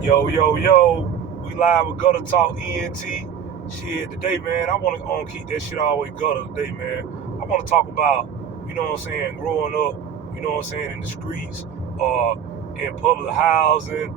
Yo, yo, yo, we live with Gutta Talk ENT. Shit, today, man, I want to keep that shit all the way gutter today, man. I want to talk about, growing up, in the streets, in public housing,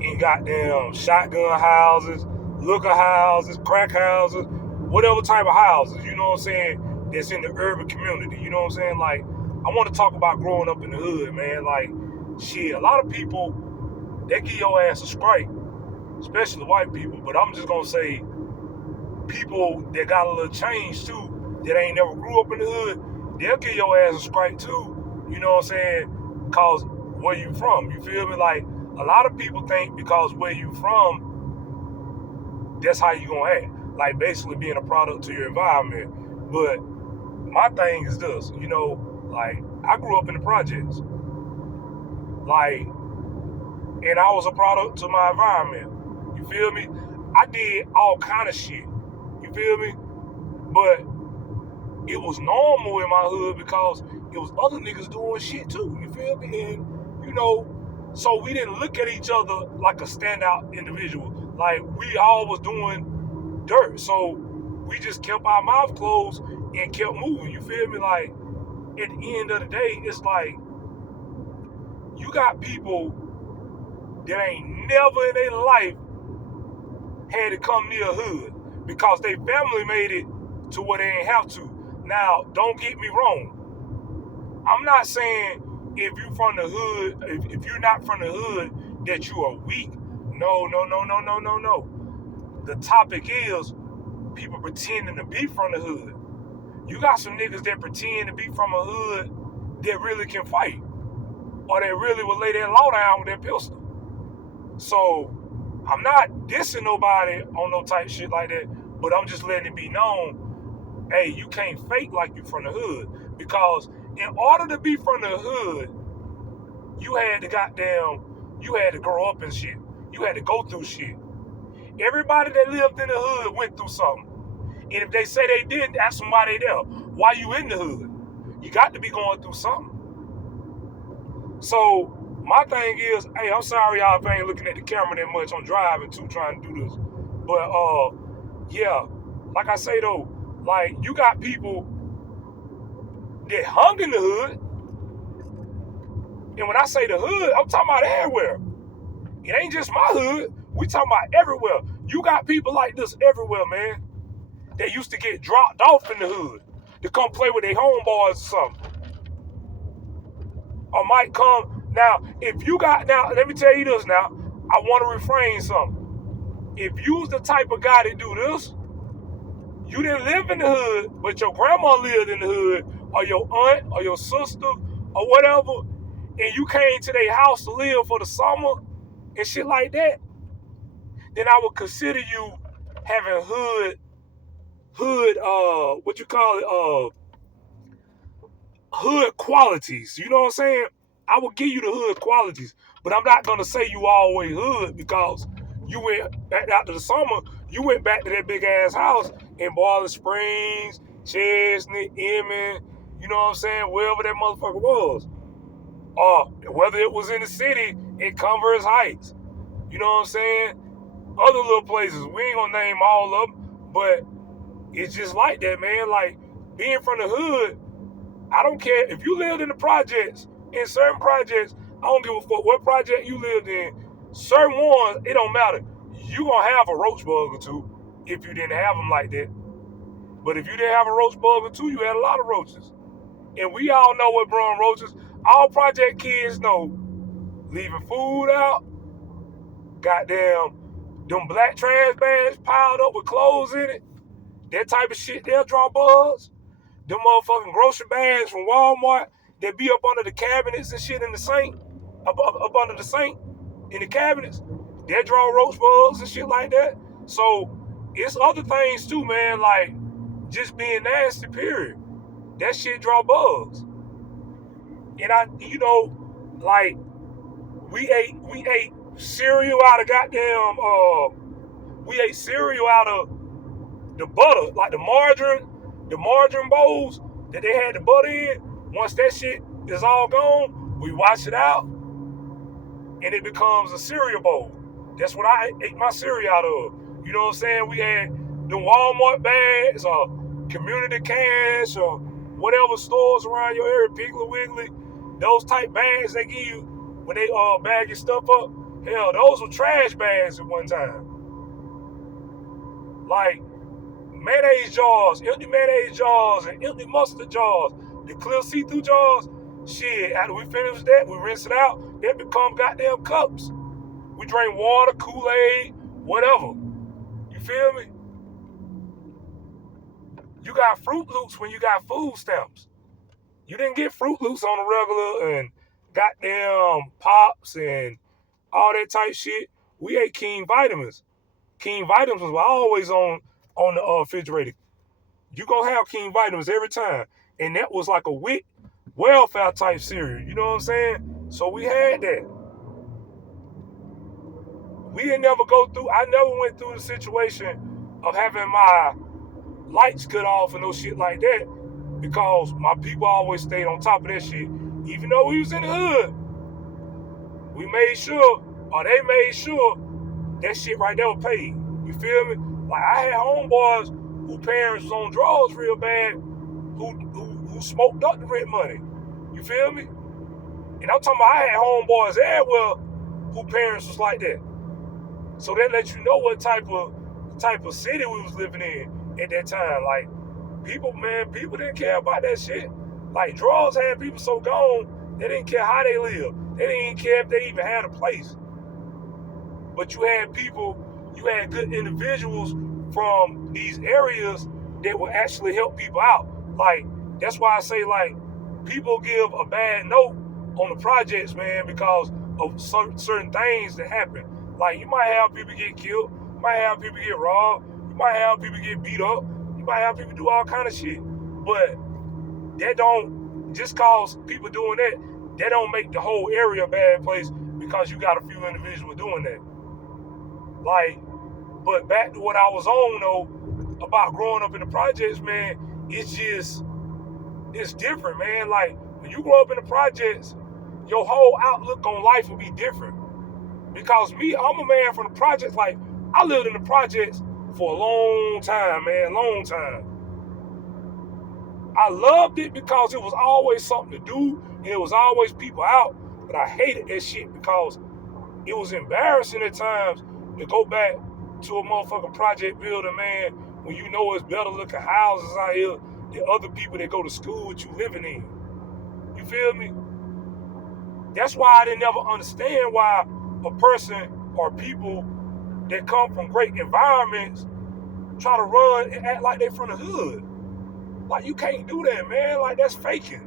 in goddamn shotgun houses, liquor houses, crack houses, whatever type of houses, that's in the urban community, Like, I want to talk about growing up in the hood, man. Like, shit, a lot of people, they give your ass a strike, especially white people. But I'm just gonna say people that got a little change too, that ain't never grew up in the hood, they'll give your ass a strike too. You know what I'm saying? Cause where you from? You feel me? Like a lot of people think because where you from, that's how you gonna act. Like basically being a product to your environment. But my thing is this, like I grew up in the projects. Like and I was a product to my environment. You feel me? I did all kind of shit. You feel me? But it was normal in my hood because it was other niggas doing shit too. You feel me? And so we didn't look at each other like a standout individual. Like we all was doing dirt. So we just kept our mouth closed and kept moving. You feel me? Like at the end of the day, it's like you got people that ain't never in their life had to come near hood because their family made it to where they ain't have to. Now, don't get me wrong. I'm not saying if you from the hood, if you're not from the hood, that you are weak. No. The topic is people pretending to be from the hood. You got some niggas that pretend to be from a hood that really can fight. Or that really will lay their law down with their pistol. So, I'm not dissing nobody on no type shit like that, but I'm just letting it be known, hey, you can't fake like you from the hood. Because in order to be from the hood, you had to grow up and shit. You had to go through shit. Everybody that lived in the hood went through something. And if they say they didn't, ask them why they there. Why you in the hood? You got to be going through something. So, my thing is, hey, I'm sorry y'all if I ain't looking at the camera that much. I'm driving too, trying to do this. But yeah, like I say though, like you got people that hung in the hood. And when I say the hood, I'm talking about everywhere. It ain't just my hood. We talking about everywhere. You got people like this everywhere, man. That used to get dropped off in the hood to come play with their homeboys or something. Or might come. Now, let me tell you this now. I want to refrain something. If you's the type of guy that do this, you didn't live in the hood, but your grandma lived in the hood, or your aunt, or your sister, or whatever, and you came to their house to live for the summer and shit like that, then I would consider you having hood qualities. You know what I'm saying? I would give you the hood qualities, but I'm not gonna say you always hood because you went back after the summer. You went back to that big ass house in Boiler Springs, Chesney, Emmett. You know what I'm saying? Wherever that motherfucker was, or whether it was in the city in Converse Heights. You know what I'm saying? Other little places. We ain't gonna name all of them, but it's just like that, man. Like being from the hood. I don't care if you lived in the projects, in certain projects, I don't give a fuck what project you lived in. Certain ones, it don't matter. You gonna have a roach bug or two if you didn't have them like that. But if you didn't have a roach bug or two, you had a lot of roaches. And we all know what brewing roaches. All project kids know. Leaving food out, goddamn, them black trash bags piled up with clothes in it. That type of shit, they'll draw bugs. Them motherfucking grocery bags from Walmart that be up under the cabinets and shit in the sink, up under the sink in the cabinets, they draw roach bugs and shit like that. So it's other things too, man, like just being nasty, period. That shit draw bugs. And like we ate cereal out of we ate cereal out of the butter, like the margarine bowls that they had the butter in. Once that shit is all gone, we wash it out and it becomes a cereal bowl. That's what I ate my cereal out of. You know what I'm saying? We had the Walmart bags or community cash or whatever stores around your area, Piggly Wiggly, those type bags they give you when they bag your stuff up. Hell, those were trash bags at one time. Like mayonnaise jars, empty mayonnaise jars, and empty mustard jars, the clear see-through jars. Shit, after we finish that, we rinse it out. They become goddamn cups. We drink water, Kool-Aid, whatever. You feel me? You got Fruit Loops when you got food stamps. You didn't get Fruit Loops on the regular and goddamn Pops and all that type shit. We ate King Vitamins. King Vitamins was always on the refrigerator. You gonna have King Vitamins every time. And that was like a WIC welfare type cereal. You know what I'm saying? So we had that. I never went through the situation of having my lights cut off and no shit like that because my people always stayed on top of that shit. Even though we was in the hood, we made sure, or they made sure, that shit right there was paid. You feel me? Like I had homeboys whose parents was on drugs real bad, who smoked up the rent money. You feel me? And I'm talking about I had homeboys everywhere whose parents was like that. So that lets you know what type of city we was living in at that time. Like people didn't care about that shit. Like drugs had people so gone, they didn't care how they lived. They didn't even care if they even had a place. But you had good individuals from these areas that would actually help people out. Like, that's why I say, like, people give a bad note on the projects, man, because of certain things that happen. Like, you might have people get killed, you might have people get robbed, you might have people get beat up, you might have people do all kind of shit. But that don't, just cause people doing that don't make the whole area a bad place because you got a few individuals doing that. Like, but back to what I was on though, about growing up in the projects, man, it's different, man. Like, when you grow up in the projects, your whole outlook on life will be different. Because I'm a man from the projects. Like, I lived in the projects for a long time, man, long time. I loved it because it was always something to do, and it was always people out, but I hated that shit because it was embarrassing at times to go back to a motherfucking project building, man, when you know it's better looking houses out here than other people that go to school with you living in. You feel me? That's why I didn't ever understand why a person or people that come from great environments try to run and act like they from the hood. Like, you can't do that, man. Like, that's faking.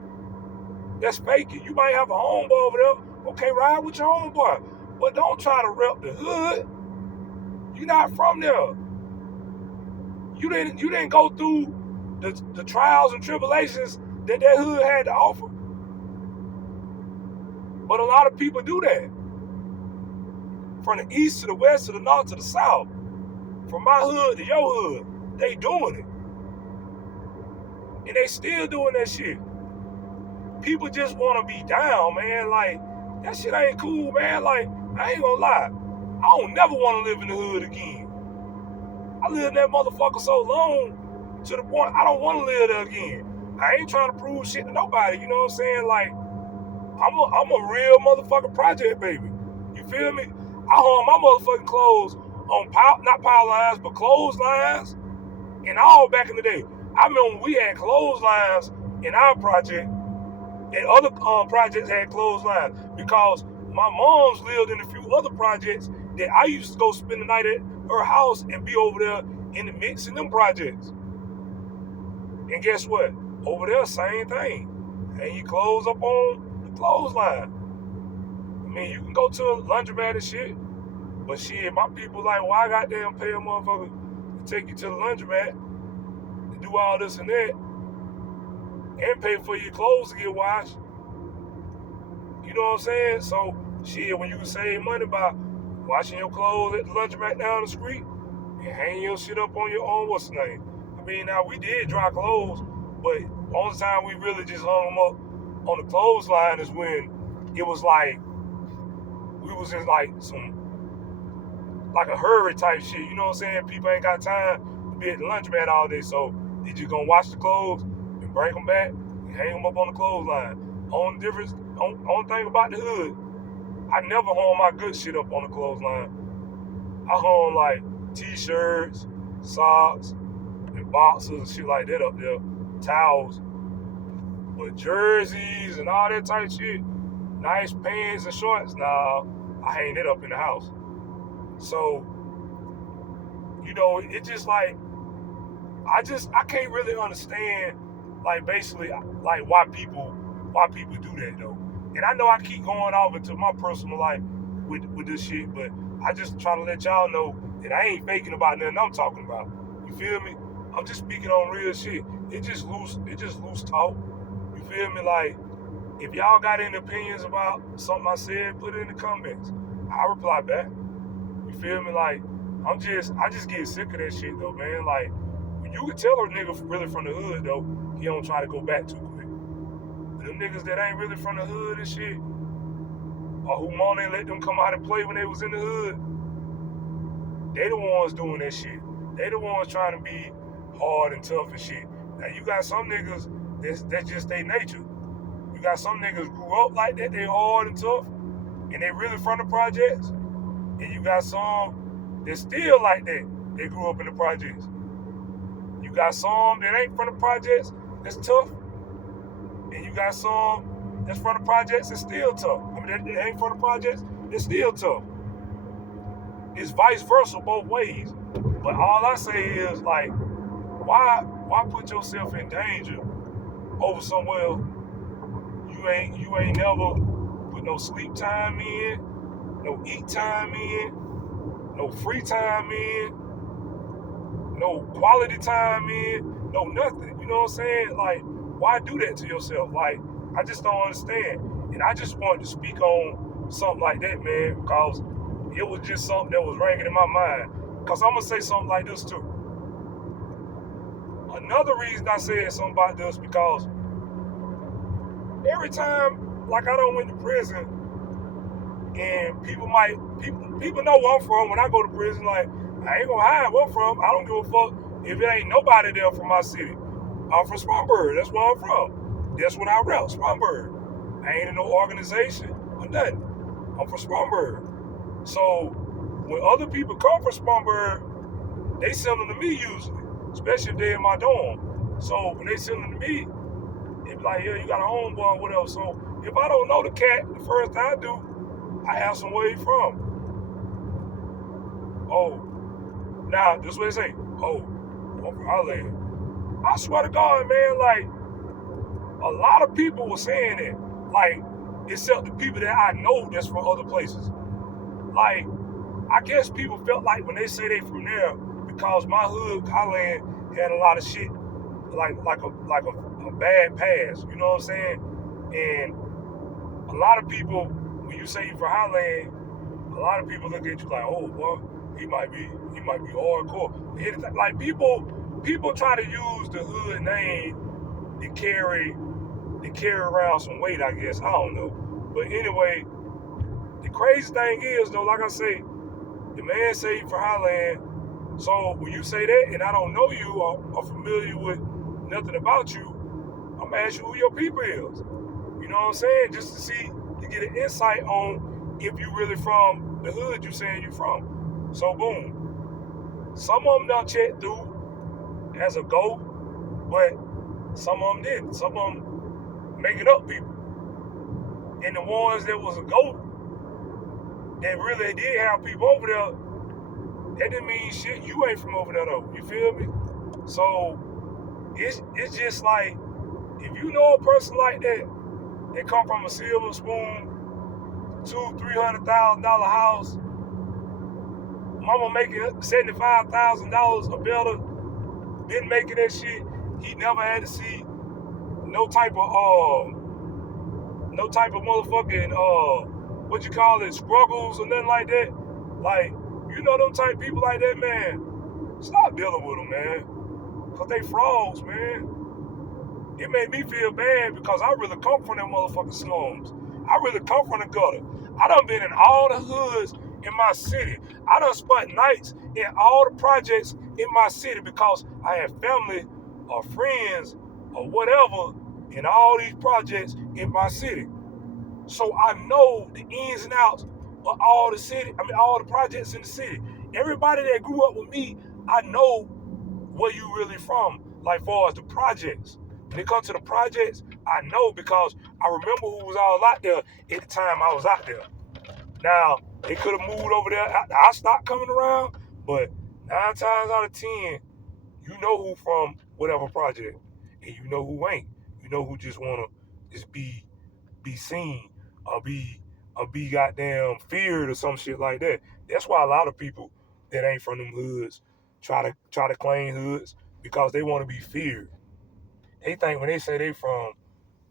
That's faking. You might have a homeboy over there. Okay, ride with your homeboy. But don't try to rep the hood. You're not from there. You didn't go through the trials and tribulations that hood had to offer. But a lot of people do that. From the east to the west to the north to the south. From my hood to your hood. They doing it. And they still doing that shit. People just want to be down, man. Like, that shit ain't cool, man. Like, I ain't gonna lie. I don't never want to live in the hood again. I lived in that motherfucker so long to the point I don't want to live there again. I ain't trying to prove shit to nobody, you know what I'm saying? Like, I'm a real motherfucking project baby. You feel me? I hung my motherfucking clothes on not power lines, but clotheslines and all back in the day. I remember we had clotheslines in our project and other projects had clotheslines because my mom's lived in a few other projects that I used to go spend the night at her house and be over there in the mix in them projects. And guess what? Over there, same thing. Hang your clothes up on the clothesline. I mean, you can go to a laundromat and shit, but shit, my people like, well, I goddamn pay a motherfucker to take you to the laundromat to do all this and that and pay for your clothes to get washed. You know what I'm saying? So, shit, when you can save money by washing your clothes at the laundromat down the street and hanging your shit up on your own, what's the name? I mean, now we did dry clothes, but the only time we really just hung them up on the clothesline is when it was like we was in like a hurry type shit. You know what I'm saying? People ain't got time to be at the laundromat all day, so they just gonna wash the clothes and break them back and hang them up on the clothesline. Only thing about the hood, I never hung my good shit up on the clothesline. I hung like t-shirts, socks, and boxes and shit like that up there, towels. But jerseys and all that type shit, nice pants and shorts, nah, I hang it up in the house. So, you know, it just like, I can't really understand, like, basically, like, why people do that, though. And I know I keep going off into my personal life with this shit, but I just try to let y'all know that I ain't faking about nothing I'm talking about. You feel me? I'm just speaking on real shit. It just loose talk. You feel me? Like, if y'all got any opinions about something I said, put it in the comments. I'll reply back. You feel me? Like, I just get sick of that shit though, man. Like, you can tell a nigga really from the hood though, he don't try to go back too quick. But them niggas that ain't really from the hood and shit, or who mom ain't let them come out and play when they was in the hood, they the ones doing that shit. They the ones trying to be hard and tough and shit. Now you got some niggas that's just their nature. You got some niggas grew up like that, they hard and tough, and they really from the projects. And you got some that still like that, they grew up in the projects. You got some that ain't from the projects, that's tough. And you got some that's from the projects, that's still tough. I mean, that ain't from the projects, it's still tough. It's vice versa both ways. But all I say is, like, why put yourself in danger over somewhere you ain't never put no sleep time in, no eat time in, no free time in, no quality time in, no nothing. You know what I'm saying? Like, why do that to yourself? Like, I just don't understand. And I just wanted to speak on something like that, man, because it was just something that was ringing in my mind. Because I'm going to say something like this too. Another reason I said something about this, because every time, like, I done went to prison, and people know where I'm from. When I go to prison, like, I ain't gonna hide where I'm from. I don't give a fuck if it ain't nobody there from my city. I'm from Spartanburg. That's where I'm from. That's what I rep, Spartanburg. I ain't in no organization or nothing. I'm from Spartanburg. So when other people come from Spartanburg, they send them to me usually, especially if they're in my dorm. So when they send them to me, they be like, yeah, you got a homeboy or whatever. So if I don't know the cat, the first thing I do, I ask him where he from. Oh, now this is what they say. Oh, I'm from Holland. I swear to God, man, like, a lot of people were saying that, like, except the people that I know that's from other places. Like, I guess people felt like when they say they from there, because my hood, Holland, had a lot of shit, like a bad past. You know what I'm saying? And a lot of people, when you say you from Holland, a lot of people look at you like, oh, boy, he might be hardcore. Like, people try to use the hood name to carry around some weight, I guess. I don't know. But anyway, the crazy thing is, though, like I say, the man say he from Highland. So when you say that and I don't know you or familiar with nothing about you, I'm gonna ask you who your people is. You know what I'm saying? Just to get an insight on if you really from the hood you saying you from. So boom. Some of them done checked through as a go, but some of them didn't. Some of them making up people. And the ones that was a go, that really did have people over there, that didn't mean shit. You ain't from over there though. You feel me? So it's just like, if you know a person like that, they come from a silver spoon, $200,000-$300,000 house, mama making $75,000 or better, been making that shit. He never had to see no type of motherfucking what you call it, struggles or nothing like that. Like, you know them type people like that, man, stop dealing with them, man. Cause they frauds, man. It made me feel bad because I really come from them motherfucking slums. I really come from the gutter. I done been in all the hoods in my city. I done spent nights in all the projects in my city because I had family or friends or whatever in all these projects in my city. So I know the ins and outs of all the city, all the projects in the city. Everybody that grew up with me, I know where you really from, like far as the projects. When it comes to the projects, I know because I remember who was all out there at the time I was out there. Now, they could have moved over there. I stopped coming around, but 9 times out of 10, you know who from whatever project, and you know who ain't. You know who just wanna just be seen or be goddamn feared or some shit like that. That's why a lot of people that ain't from them hoods try to claim hoods because they want to be feared. They think when they say they from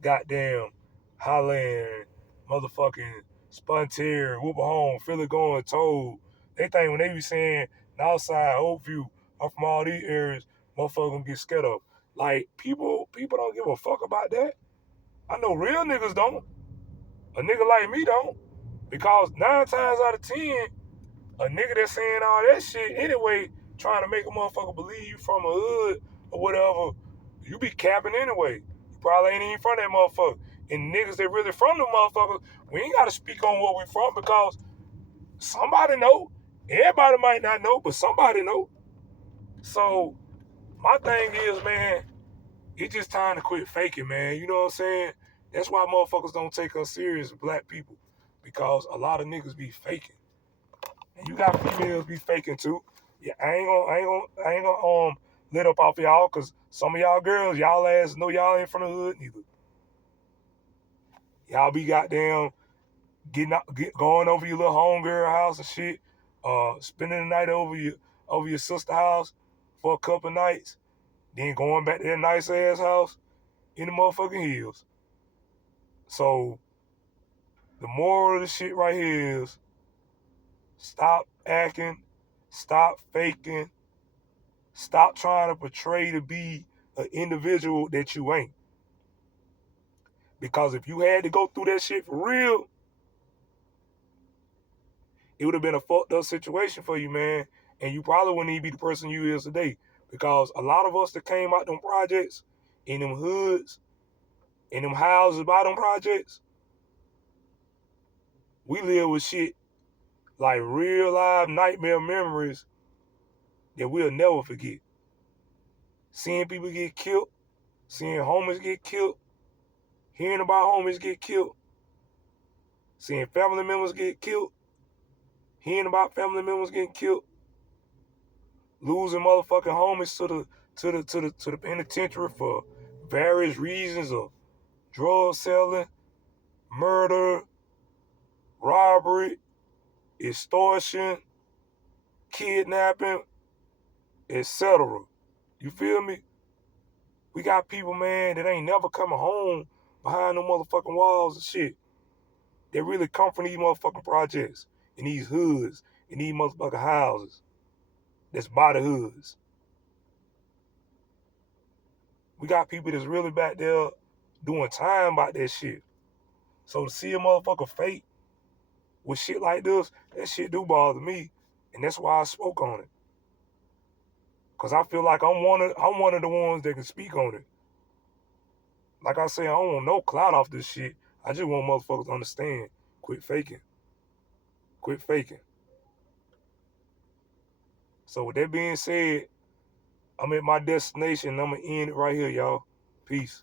goddamn Holland, motherfucking Spuntier, Whoop Home, Philly going told, they think when they be saying Northside, Oakview, I'm from all these areas, motherfuckers gonna get scared of. Like people don't give a fuck about that. I know real niggas don't. A nigga like me don't. Because 9 times out of 10, a nigga that's saying all that shit anyway, trying to make a motherfucker believe you from a hood or whatever, you be capping anyway. You probably ain't even from that motherfucker. And niggas that really from the motherfuckers, we ain't gotta speak on where we from because somebody know. Everybody might not know, but somebody know. So my thing is, man, it's just time to quit faking, man. You know what I'm saying? That's why motherfuckers don't take us serious, black people, because a lot of niggas be faking, and you got females be faking too. Yeah, I ain't gonna let up off y'all, cause some of y'all girls, y'all ass know y'all ain't from the hood neither. Y'all be goddamn going over your little homegirl house and shit, spending the night over your sister house for a couple nights, then going back to that nice ass house in the motherfucking hills. So the moral of the shit right here is stop acting, stop faking, stop trying to portray to be an individual that you ain't. Because if you had to go through that shit for real, it would have been a fucked up situation for you, man. And you probably wouldn't even be the person you is today. Because a lot of us that came out them projects, in them hoods, in them houses by them projects, we live with shit like real live nightmare memories that we'll never forget. Seeing people get killed, seeing homies get killed, hearing about homies get killed, seeing family members get killed, hearing about family members getting killed, losing motherfucking homies to the penitentiary for various reasons of drug selling, murder, robbery, extortion, kidnapping, etc. You feel me? We got people, man, that ain't never coming home behind them motherfucking walls and shit. They really come from these motherfucking projects, in these hoods, in these motherfucking houses that's by the hoods. We got people that's really back there doing time about that shit. So to see a motherfucker fake with shit like this, that shit do bother me. And that's why I spoke on it. Cause I feel like I'm one of the ones that can speak on it. Like I say, I don't want no clout off this shit. I just want motherfuckers to understand. Quit faking. Quit faking. So with that being said, I'm at my destination and I'm gonna end it right here, y'all. Peace.